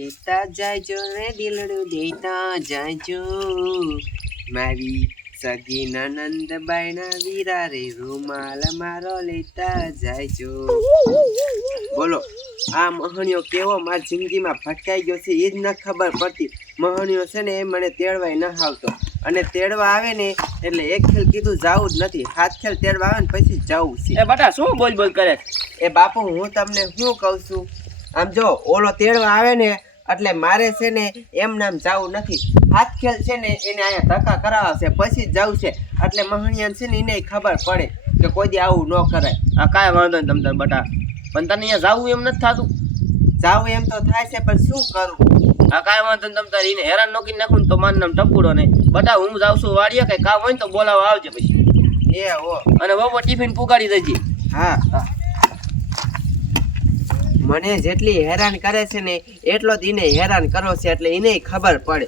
દેતા જાયજો રે દિલડું દેતા જાયજો મારી સગી નનંદ બાયના વીરા રે રૂમાલ મારો લેતા જાયજો. બોલો આ મહણિયો કેવો મારી જિંદગીમાં ભટકાઈ ગયો છે એ જ ન ખબર પડતી. મહણિયો છે ને એ મને તેડવાય ન આવતો અને તેડવા આવે ને એટલે એક ખેલ કીધું જાવું જ નથી, 7 ખેલ તેડવા આવે ને પછી જવું છે. એ બટા શું બોલ બોલ કરે? એ બાપુ હું તમને શું કહું છું, આમ જો ઓલો તેડવા આવે ને એટલે મારે છે ને એમ નામ જવું નથી. 7 ખેલ છે ને એને અહીંયા ધક્કા કરાવશે પછી જ જવું છે. એટલે મહણિયાને છે ને એને ખબર પડે કે કોઈ દી આવું ન કરાય. આ કાંઈ વાંધો નહીં તમ તાર બટા, પણ તને અહીંયા જાવું એમ નથી થતું? જાવું એમ તો થાય છે પણ શું કરું? આ કાંઈ વાંધો નહીં તમ તાર એને હેરાન નોકી નાખું ને તો મારું નામ ટપુડો ને. બટા હું જાઉં છું વાડીએ, કઈ કામ હોય ને તો બોલાવા આવજે પછી. એ હો અને બપોર ટિફિન પુગાડી દેજે. હા મને જેટલી હેરાન કરે છે ને એટલો જ એને હેરાન કરો છે એટલે એને ખબર પડે.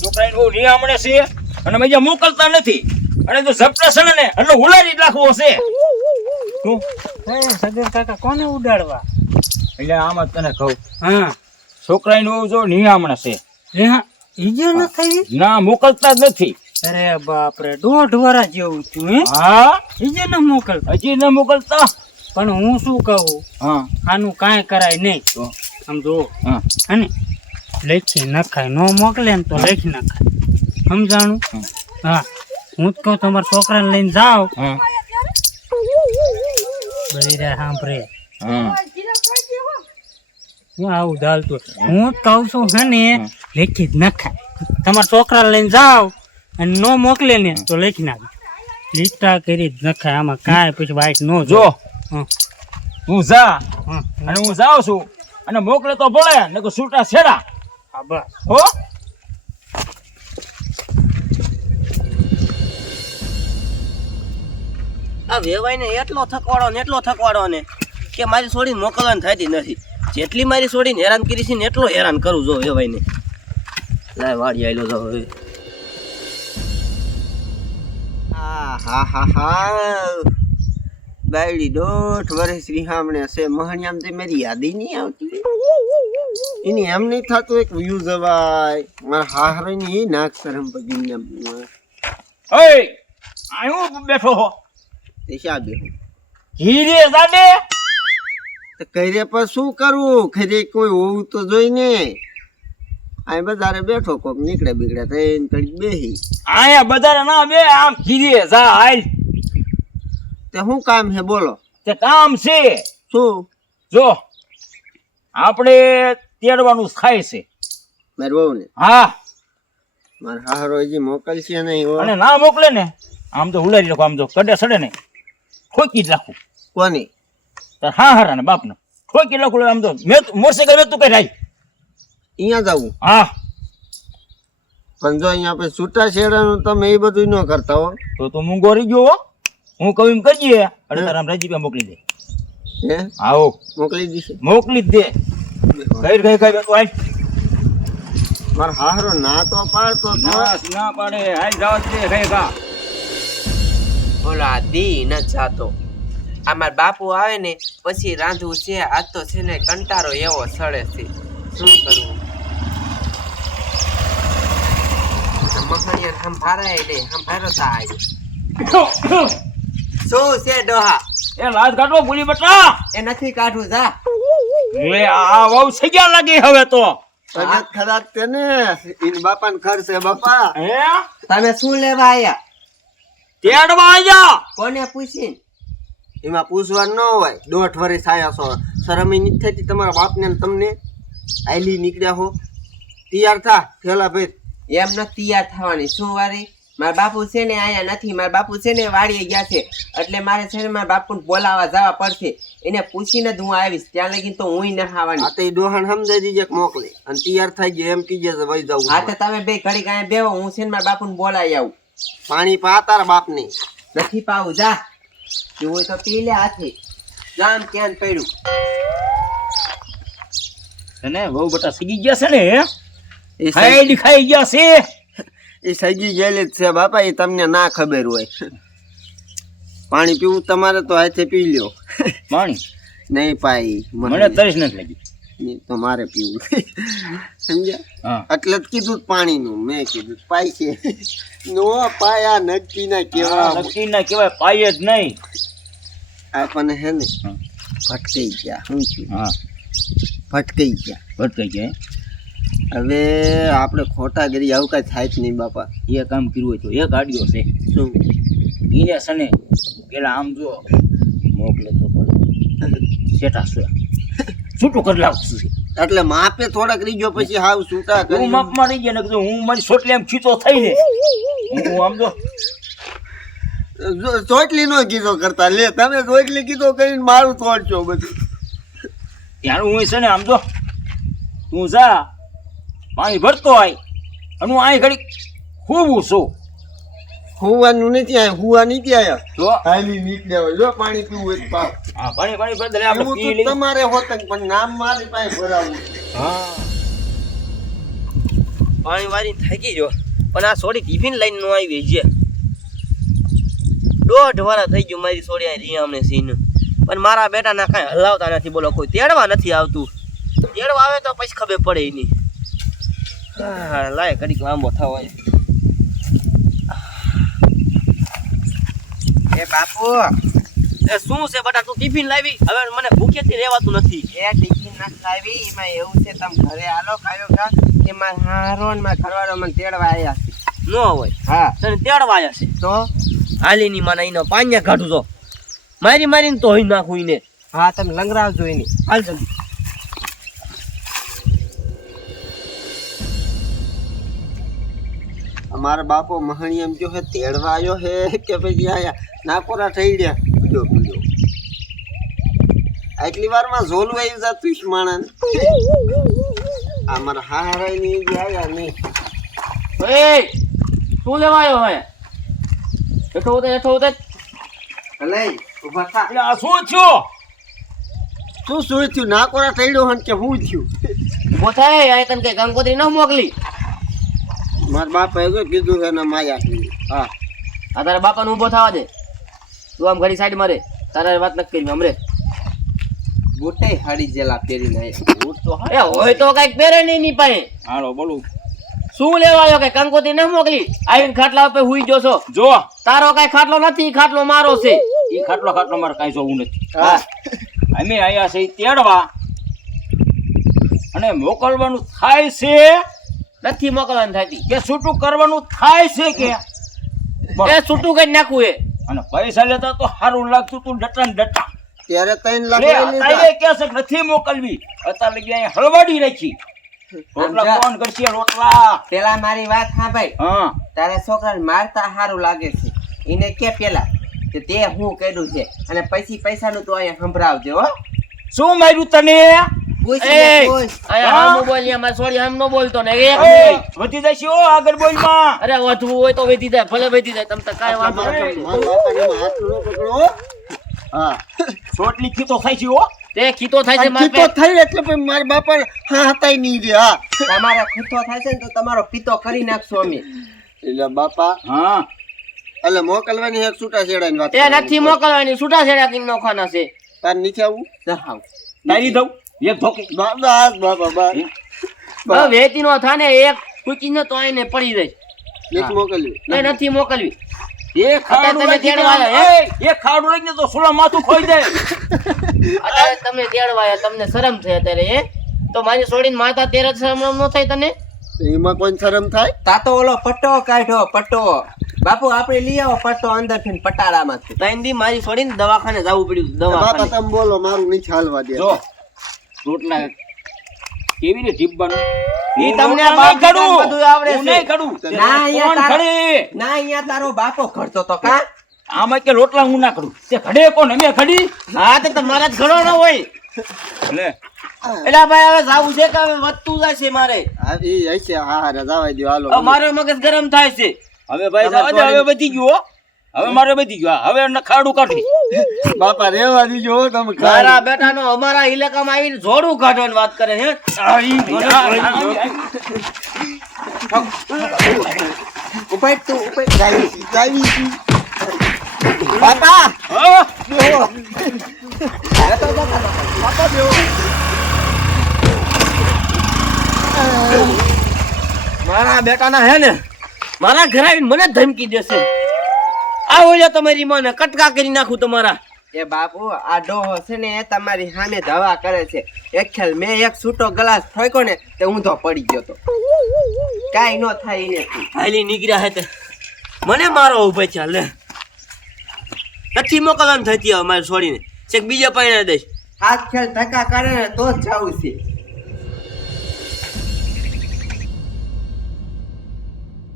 છોકરાને બહુ નિયામણે છે અને બીજા મોકલતા નથી અને તો સપ્રેશન ને એટલે ઉલારી જ રાખવો છે. તું સગન કાકા કોને ઉડાડવા? એટલે આમ જ તને કહું, હા છોકરાને બહુ જો નિયામણે છે. ઈજો ન થઈ? ના મોકલતા જ નથી. અરે બાપ રે, 1.5 વર્ષ જેવું છું હે. હા ઈજો ન મોકલતા. હજી ન મોકલતા. પણ હું શું કહું, હા આનું કાંઈ કરાય નહીં. તો આમ જો હા હને લખી નખાય, નો મોકલે ને તો લખી નખાય, સમજાણું? હા હું જ કહું તમારા છોકરાને લઈને જાઓ. હા બધી રે સાંભળે હા હું આવું ચાલતું. હું જ કહું છું હે ને લખી જ નખાય. તમારા છોકરાને લઈને જાઓ અને નો મોકલે ને તો લખી નાખે. લીટા કરી જ નખાય, આમાં કાંઈ પછી વાઈટ નો જો હા તું જા હા અને હું જાઉં છું અને મોકલે તો ભલે ને તો છૂટા છેડા. હા બસ. હો આ વેવાય ને એટલો થકવાડો ને કે મારી છોડીને મોકલવાની થતી નથી. જેટલી મારી છોડીને હેરાન કરી છે ને એટલો હેરાન કરું જો વેવાય ને. લાય વાડી આયલો જો હવે. હા હા હા બાયડી 1.5 વર્ષ રીહામણે છે. મહણિયામ તે મારી યાદી નહીં આવતી. એની એમ નહીં થતું એક વ્યૂ જવાય મારા હાહરાની એ નાક શરમ પગી એ આયું બેઠો હો તે શા બે ધીરે જાડે. તો કરે પર શું કરવું, ખરે કોઈ હોવું તો જોઈ ને. આ બજારે બેઠો કોક નીકળે બીકડે થઈને કડીક બેહી. આયા બજારે ના બે, આમ ધીરે જા હાલ. તે શું કામ છે બોલો? તે કામ છે. શું? જો આપણે તેડવાનું થાય છે. મારી વહુ ને? હા મારા હાહરો હજી મોકલશે નહીં હો. અને ના મોકલે ને આમ તો ઉલારી રાખો, આમ તો કડે સડે ને ઠોકી જ રાખું. કોની? તાર હા હારા ને બાપ ને ઠોકી રાખું. આમ તો મોટરસાઇકલ વેચતું કઈ રાય. અહીંયા જવું? હા પણ જો અહીંયા આપણે છૂટા છેડાનું તમે એ બધું ન કરતા હો. તો મૂંગો રહી ગયો હો. હું કહું એમ કહીએ અરે તારા આમ રાજીપા મોકલી દે. હે આવો મોકલી દીશે? મોકલી જ દે. કઈ બેઠો હાલ. મારો હાહરો ના તો પાડતો તો. ના પાડે હાલ જવા દે. કઈ કા બોલો આ દી ન જાતો. આ મારા બાપુ આવે ને પછી રાંધવું છે. આજ તો છે ને કંટારો એવો સડે છે, શું કરવું? મખણિયા સંભાળાય લે, સંભાળો તા આવ્યો. શું છે ડોહા? એ લાજ કાઢો ભૂલી બટા. એ નથી કાઢવું જા. લે આ બહુ સગ્યા લાગી હવે તો. તબિયત ખરાબ છે ને ઈન બાપાને ખર્ચે બાપા. હે તમે શું લેવા આયા? તેડવા આયા. કોને પૂછીને? એમાં પૂછવાનું ન હોય. 1.5 વર્ષ આયા છો, શરમ નથી થતી તમારા બાપને ને તમને? આયલી નીકળ્યા હો, તૈયાર થા થેલા ભેર. એમ નથી તૈયાર થવાની. શું વારી? મારા બાપુ છે ને આયા નથી. મારા બાપુ છે ને વાડીએ ગયા છે એટલે મારે છે ને મારા બાપુને બોલાવા જવા પડશે. એને પૂછીને જ હું આવીશ. ત્યાં લગી તો હું ન આવવાની. આ તો ડોહણ સમજાઈ દીજે કે મોકલે અને તૈયાર થઈ ગયો એમ કીજે તો વઈ જાવ. હા તો તમે બે ઘડી કાંઈ બેહો, હું છે ને મારા બાપુને બોલાવી આવું. પાણી પા તારા બાપને. નથી પાવું જા. એવું હોય તો પી લે હાથે. જામ ત્યાં પડ્યું. તને બહુ બટા સગી ગયા છે ને? એ ખાઈ ગયા છે. એ સગી ગયેલી જ છે બાપા. એ તમને ના ખબર હોય. પાણી પીવું તમારે તો હાથે પી લ્યો. પાણી નહીં પાઈ મને તરસ નથી લાગી. નહીં તો મારે પીવું સમજ્યા હા એટલે જ કીધું પાણીનું મેં કીધું પાઈ છે નો પાયા નક્કી ના કેવા નક્કી ના કહેવાય, પાય જ નહીં. આપણને હે ને હા. ભટકાઈ ગયા શું થયું હા ભટકાઈ ગયા ભટકાઈ જાય. હવે આપણે ખોટા ગરી આવું કાંઈ થાય જ નહીં બાપા એ કામ કર્યું હોય તો એક આડિયો છે શું ઈને સને પેલા આમ જો મોકલે તો પડે સેટા છે છૂટું કરી લાવશું છે. એટલે માપે થોડાક રીજો પછી હાવ છૂટા હું કરી માપમાં રહી ગયા ને કીધું હું મારી સોટલી આમ ખીચો થઈને હું આમ જો ચોટલી નો કીધો કરતા લે તમે ચોટલી કીધો કરીને મારું થોડશો બધું ત્યારે હું છે ને આમ જો તું જા પાણી ભરતો હોય અને હું અહીં ઘડી ખૂબું છું હુવાનું નથી આયા હુવા નથી આયા તો હાલી નીકળ્યા હોય જો પાણી પીવું હોય તો પાવ હા પાણી પાણી ભરી દે આપણે એવું પી તો લઈએ. તમારે હોત પણ નામ મારી પાસે ભરાવું હા પાણી વારી થાકી ગયો પણ આ સોડી ટિફિન લઈને નો આવી છે. 1.5 વાર થઈ ગયું મારી સોડી આ રી અમને સીન પણ મારા બેટા ના કાંઈ હલાવતા નથી. બોલો કોઈ તેડવા નથી આવતું. તેડવા આવે તો પછી ખબર પડે એની. હા લાય કડીક લાંબો થવાય. એ બાપુ એ શું છે બટા તું ટિફિન લાવી? હવે મને ભૂખ્યાથી રહેવાતું નથી. એ ટિફિન ના લાવી એમાં એવું છે તમે ઘરે આલો ખાયો ખા એમાં હારો ને માં ઘરવાળો મને તેડવા આવ્યા છે ન હોય હા તને તેડવા આવ્યા છે તો હાલીની મને એનો પાન્યા કાઢું તો મારી મારીને તો હોય નાખું એને. હા તમે લંગરાવજો એની હાલ જલ્દી. અમારા બાપો મહણી એમ જો હે તેડવા આવ્યો હે કે પછી આયા નાકોરા થઈ ગયા પીડો પીડો આટલી વારમાં ઝોલું આવી જતું છે માણસ અમારા હારાઈ ની જે આયા નહીં એ શું લેવા આવ્યો હવે? હેઠો ઉતર. ભલે ઉભા થા એટલે આ શું થયું? શું થયું નાકોરા થઈડ્યો હન કે હું થયું ઉભો થાય અહીં તને કઈ કંકોત્રી ન મોકલી. મારા બાપા એવું કીધું છે ને માયા કીધી. હા આ તારા બાપાને ઊભો થવા દે. તું આમ ઘડી સાઈડ મારે તારા વાત નક્કી કરી હમરે. બુટે હાડી જેલા પહેરીને બૂટ તો એ હોય તો કઈક પહેરે નહીં ની પાસે. હાલો બોલું શું લેવા આવ્યો? કઈ કંકોત્રી ન મોકલી? આવીને ખાટલા ઉપર હુઈ જોશો. જો તારો કઈ ખાટલો નથી, ઈ ખાટલો મારો છે. એ ખાટલો મારે કાંઈ જોવું નથી. હા અમે આયા છે ઈ તેડવા અને મોકલવાનું થાય છે નથી મોકલવાનું થતી. કે છૂટું કરવાનું થાય છે કે એ છૂટું કરી નાખવું એ. અને પૈસા લેતા તો સારું લાગતું તું ડટા ને ડટા. ત્યારે 3 લાખ લે લઈ લીધા. અત્યારે કે છે કે નથી મોકલવી, અત્યારે લગી અહીંયા હળવાડી રાખી. રોટલા સમજા. કોણ કરશે રોટલા? પેલા મારી વાત સાંભળ હા તારા છોકરાને મારતા સારું લાગે છે એને કે પેલા કે તે હું કર્યું છે અને પછી પૈસાનું તો અહીંયા સંભળાવજો હો શું માર્યું તને? પૂછ એ, લે, પૂછ. અહીંયા હા? હામું બોલ, મારે સોરી હામ નો બોલતો ને એક એ, નહીં. વધી જશે હો આગળ બોલમાં. અરે વધવું હોય તો વધી જાય, ભલે વધી જાય, તમ તો કાંઈ વાંધો નથી. મારા બાપાને હાથ ન પકડો હો. હા ચોટલી ખીતો થાય છે હો. તે કીતો થાય છે આ મારે ખીતો થઈ એટલે પછી મારા બાપા હા હતાય નહીં રે હા તમારો ખીતો થાય છે ને તો તમારો પિત્તો કરી નાખશું અમે. એટલે બાપા હા એટલે મોકલવાની એક છૂટા છેડાની વાત તે નથી મોકલવાની, છૂટા છેડા કરીને નોખવાના છે. તાર નીચે આવું જહાવ. તારી દઉં એક ધોકી. બસ બાબા બસ હવે વેચી નો થાય ને એક કૂચીને તો આઈને પડી જાય. નીચે મોકલ્યું એ નથી મોકલવી. એ ખાડું તમે રાખીને તેડવા આવ્યા, એ ખાડું રાખીને તો સુલા માથું ખોઈ જાય. અત્યારે તમે તેડવા આવ્યા, તમને શરમ છે અત્યારે એ? તો મારી છોડીને માતા તેર જ શરમ ન થાય તને? એમાં કોઈ શરમ થાય તા તો ઓલો પટ્ટો કાઢ્યો પટ્ટો. બાપુ આપણે લઈ આવો પટ્ટો અંદર થી પટારામાંથી. ત્રણ દી મારી છોડીને દવાખાને જવું પડ્યું. બાપા દવાખાને તમે બોલો મારું નીચે હાલવા દે જો રોટલા કેવી રીતે ટીપવાનું? ઈ તમને હું બાપ નહીં દીકરાને બધું આવડે હું છે. નહીં કરું. ના અહીંયા કોણ તારો- ઘડે? ના અહીંયા તારો બાપો ઘડતો તો કા. આમાં કે રોટલા હું ના કરું. તે ઘડે કોણ? અમે ઘડી? હા તો તમારા જ ઘણો ન હોય. લે એટલે ભાઈ હવે જાવું છે કે હવે વધતું જાય છે મારે? હા એ હશે હા હા જવા દો હાલો હવે મારો મગજ ગરમ થાય છે. હવે ભાઈ તમે જવા દે, હવે વધી ગયું હો. હવે મારે વધી ગયું. હવે એને ખાડું કાઢી. બાપા રેવા દીજો હો તમે મારા બેટાનો અમારા ઇલાકામાં આવીને જોડું કાઢવાની વાત કરે છે. ઉપાય તું ઉપાય. જાવી બાપા હા? મારા બેટાના હે ને મારા ઘરે આવીને મને જ ધમકી દેશે. આ ઓલ્યો તમારી માને કટકા કરી નાખું તમારા. એ બાપુ આ ડોહો છે ને એ તમારી સામે દવા કરે છે. એક ખેલ મેં એક છૂટો ગ્લાસ ઠોક્યો ને તે ઊંધો પડી ગયો તો. કાઈ ન થાય એને. હાલી નીકળ્યા હે તે મને મારો ઉભા છે. લે નથી મોકલવાનું થતી હવે મારે છોડીને છેક બીજા પાણી દઈશ. હાથ ખેલ ધક્કા કરે ને તો જ જાવું છે.